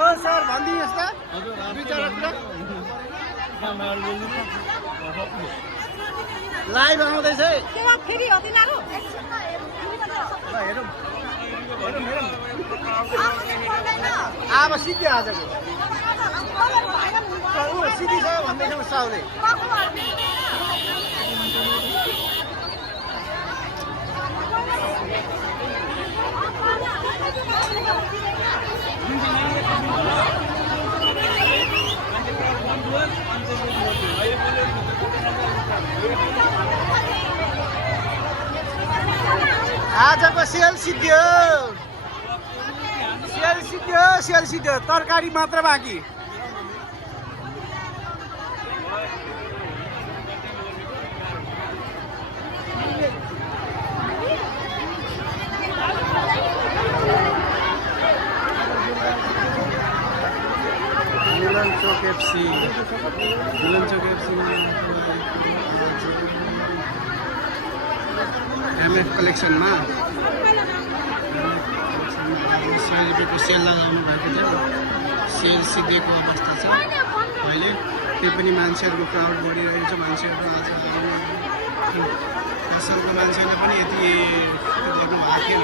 ओ sir भनिदिनुहोस् त दुई चारवटा कुरा लाइभ आउँदैछ है फेरि हो तिनीहरू हेरौँ अब सिद्धि आजको सिद्धि छ भन्दैछ साउले आजको सेल सिद्धियो सेल सिद्धियो तरकारी मात्र बाँकी चोक एफसी एमएफ कलेक्सनमा सेलको सेल लगाउनु भएको थियो सेल सिद्धिएको अवस्था छ अहिले त्यही पनि मान्छेहरूको क्राउड बढिरहेको छ मान्छेहरू आज असलको मान्छेहरूले पनि यति गर्नु भएको थिएन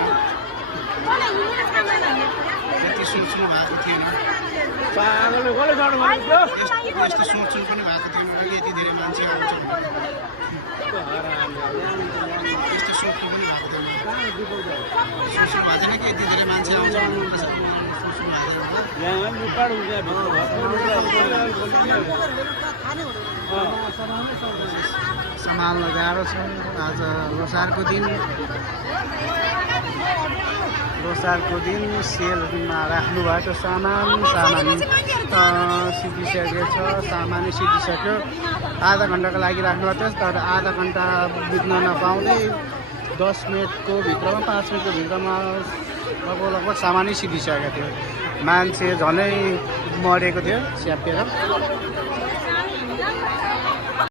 यति सोच्नु भएको थिएन यस्तो सोच्नु पनि भएको थिएन कि यति धेरै मान्छे आउँछ यस्तो सोच्नु पनि भएको थिएन सोच्नु भएको थिएन कि यति धेरै मान्छे आउँछ सम्हाल्न गाह्रो छ आज लोसारको दिन सेलमा राख्नु भएको सामान सिद्धिसकेको छ सामान सिद्धिसक्यो आधा घन्टाको लागि राख्नु भएको थियो तर आधा घन्टा बित्न नपाउँदै 10 मिनटको भित्रमा 5 मिनटको भित्रमा लगभग सामानै सिद्धिसकेको थियो मान्छे झनै मरेको थियो स्यापेर